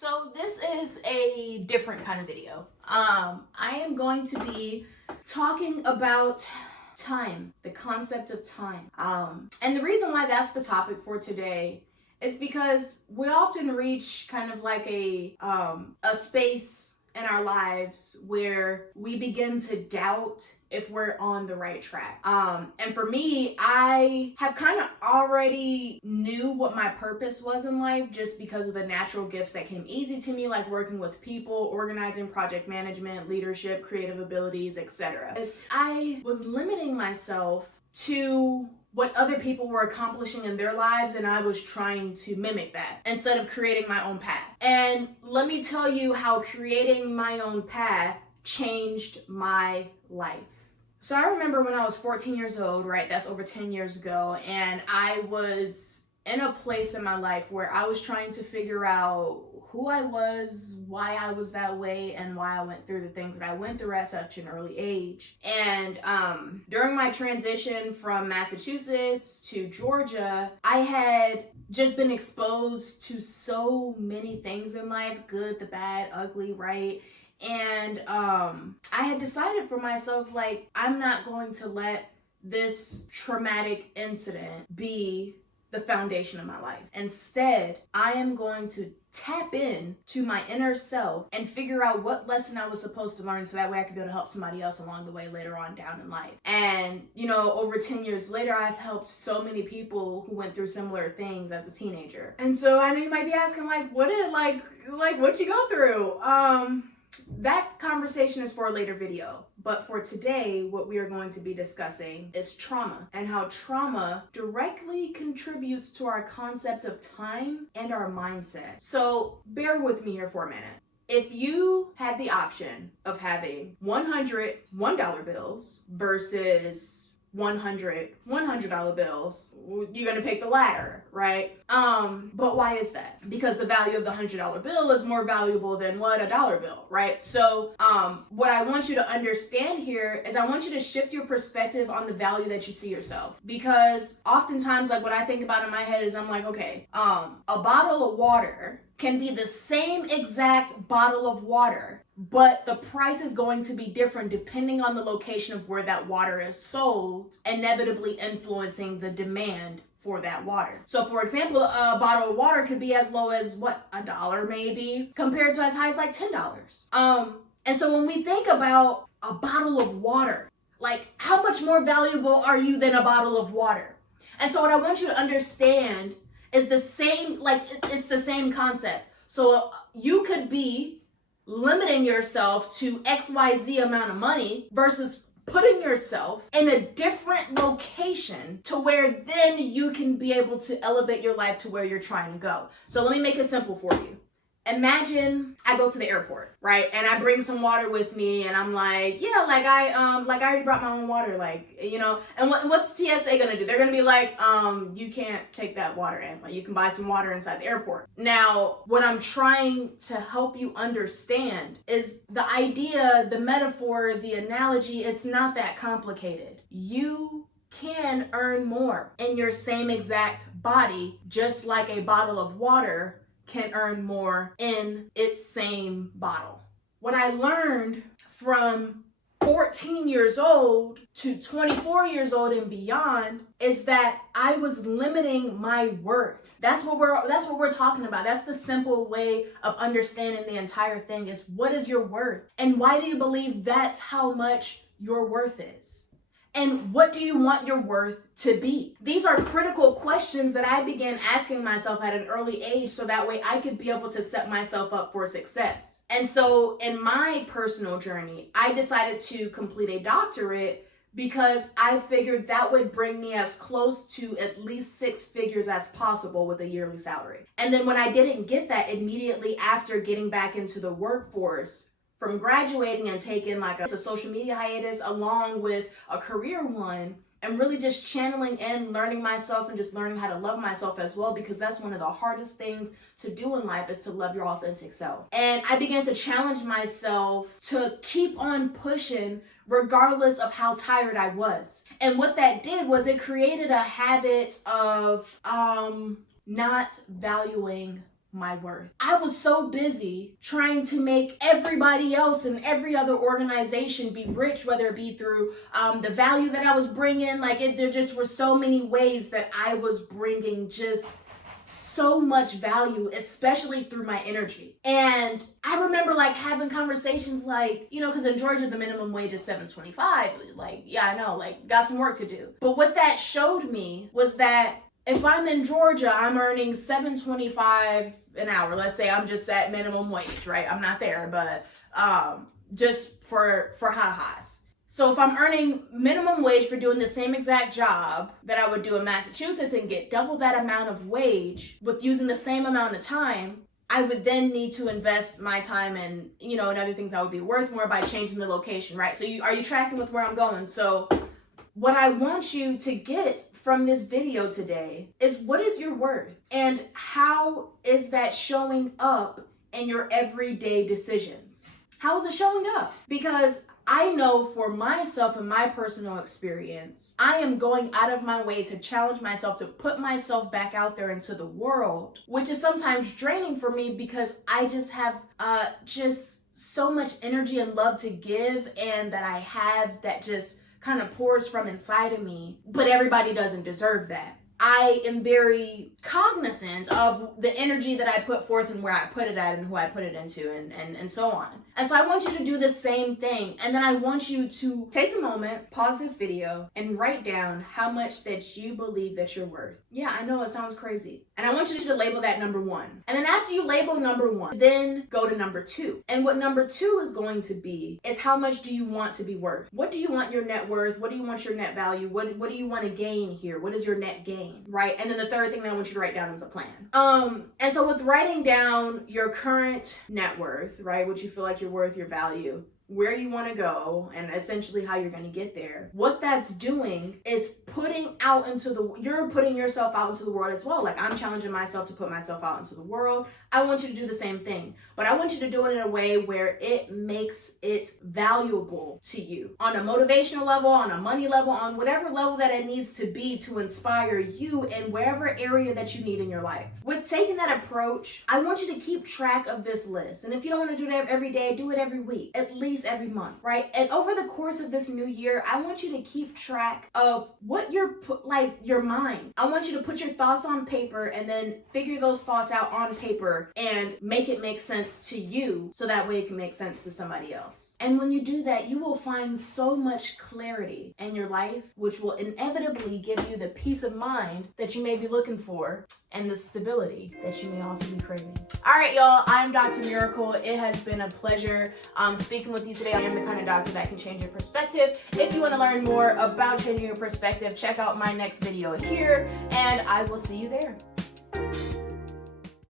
So this is a different kind of video. I am going to be talking about time, the concept of time. And the reason why that's the topic for today is because we often reach kind of like a space in our lives where we begin to doubt if we're on the right track. And for me, I have kind of already knew what my purpose was in life just because of the natural gifts that came easy to me, like working with people, organizing, project management, leadership, creative abilities, etc. I was limiting myself to what other people were accomplishing in their lives, and I was trying to mimic that instead of creating my own path. And let me tell you how creating my own path changed my life. So I remember when I was 14 years old, right? That's over 10 years ago. And I was in a place in my life where I was trying to figure out who I was, why I was that way, and why I went through the things that I went through at such an early age. And during my transition from Massachusetts to Georgia, I had just been exposed to so many things in life, good, the bad, ugly, right? And I had decided for myself, like, I'm not going to let this traumatic incident be the foundation of my life. Instead, I am going to tap in to my inner self and figure out what lesson I was supposed to learn so that way I could be able to help somebody else along the way later on down in life. And, you know, over 10 years later, I've helped so many people who went through similar things as a teenager. And so I know you might be asking, like, what'd you go through? That conversation is for a later video, but for today, what we are going to be discussing is trauma and how trauma directly contributes to our concept of time and our mindset. So bear with me here for a minute. If you had the option of having 100 $1 bills versus 100 $100 bills, you're gonna pick the latter, right? But why is that? Because the value of the $100 bill is more valuable than what, a dollar bill, right? So what I want you to understand here is I want you to shift your perspective on the value that you see yourself. Because oftentimes, like, what I think about in my head is I'm like, okay, a bottle of water can be the same exact bottle of water, but the price is going to be different depending on the location of where that water is sold, inevitably influencing the demand for that water. So for example, a bottle of water could be as low as what, $1 maybe, compared to as high as like $10. And so when we think about a bottle of water, like, how much more valuable are you than a bottle of water? And so what I want you to understand is the same, like, it's the same concept. So you could be limiting yourself to XYZ amount of money versus putting yourself in a different location to where then you can be able to elevate your life to where you're trying to go. So let me make it simple for you. Imagine I go to the airport, right? And I bring some water with me and I'm like, yeah, I already brought my own water, like, you know, and what's TSA gonna do? They're gonna be like, you can't take that water in, like, you can buy some water inside the airport. Now, what I'm trying to help you understand is the idea, the metaphor, the analogy, it's not that complicated. You can earn more in your same exact body, just like a bottle of water can earn more in its same bottle. What I learned from 14 years old to 24 years old and beyond is that I was limiting my worth. That's what we're talking about. That's the simple way of understanding the entire thing is, what is your worth? And why do you believe that's how much your worth is? And what do you want your worth to be? These are critical questions that I began asking myself at an early age so that way I could be able to set myself up for success. And so in my personal journey, I decided to complete a doctorate because I figured that would bring me as close to at least 6 figures as possible with a yearly salary. And then when I didn't get that immediately after getting back into the workforce, from graduating and taking like a social media hiatus along with a career one, and really just channeling in, learning myself and just learning how to love myself as well, because that's one of the hardest things to do in life is to love your authentic self. And I began to challenge myself to keep on pushing regardless of how tired I was. And what that did was it created a habit of not valuing my worth. I was so busy trying to make everybody else and every other organization be rich, whether it be through the value that I was bringing. There just were so many ways that I was bringing just so much value, especially through my energy. And I remember having conversations because in Georgia the minimum wage is $7.25. Yeah, I know, got some work to do. But what that showed me was that if I'm in Georgia, I'm earning $7.25 an hour. Let's say I'm just at minimum wage, right? I'm not there, but just for ha-has. So if I'm earning minimum wage for doing the same exact job that I would do in Massachusetts and get double that amount of wage with using the same amount of time, I would then need to invest my time in, in other things that would be worth more by changing the location, right? So are you tracking with where I'm going? So what I want you to get from this video today is, what is your worth? And how is that showing up in your everyday decisions? How is it showing up? Because I know for myself and my personal experience, I am going out of my way to challenge myself, to put myself back out there into the world, which is sometimes draining for me because I just have just so much energy and love to give, and that I have that just kind of pours from inside of me, but everybody doesn't deserve that. I am very cognizant of the energy that I put forth and where I put it at and who I put it into and so on. And so I want you to do the same thing. And then I want you to take a moment, pause this video, and write down how much that you believe that you're worth. Yeah, I know it sounds crazy. And I want you to label that number 1. And then after you label number 1, then go to number 2. And what number 2 is going to be is, how much do you want to be worth? What do you want your net worth? What do you want your net value? What do you want to gain here? What is your net gain, right? And then the third thing that I want you to write down is a plan. And so with writing down your current net worth, right, what you feel like you're worth, your value, where you want to go, and essentially how you're going to get there, what that's doing is you're putting yourself out into the world as well. I'm challenging myself to put myself out into the world. I want you to do the same thing, but I want you to do it in a way where it makes it valuable to you on a motivational level, on a money level, on whatever level that it needs to be to inspire you in wherever area that you need in your life. With taking that approach, I want you to keep track of this list. And if you don't want to do that every day, do it every week, at least every month, right? And over the course of this new year, I want you to keep track of what your mind. I want you to put your thoughts on paper and then figure those thoughts out on paper and make it make sense to you, so that way it can make sense to somebody else. And when you do that, you will find so much clarity in your life, which will inevitably give you the peace of mind that you may be looking for and the stability that you may also be craving. All right, y'all, I'm Dr. Miracle. It has been a pleasure speaking with you today. I am the kind of doctor that can change your perspective. If you want to learn more about changing your perspective, check out my next video here, and I will see you there.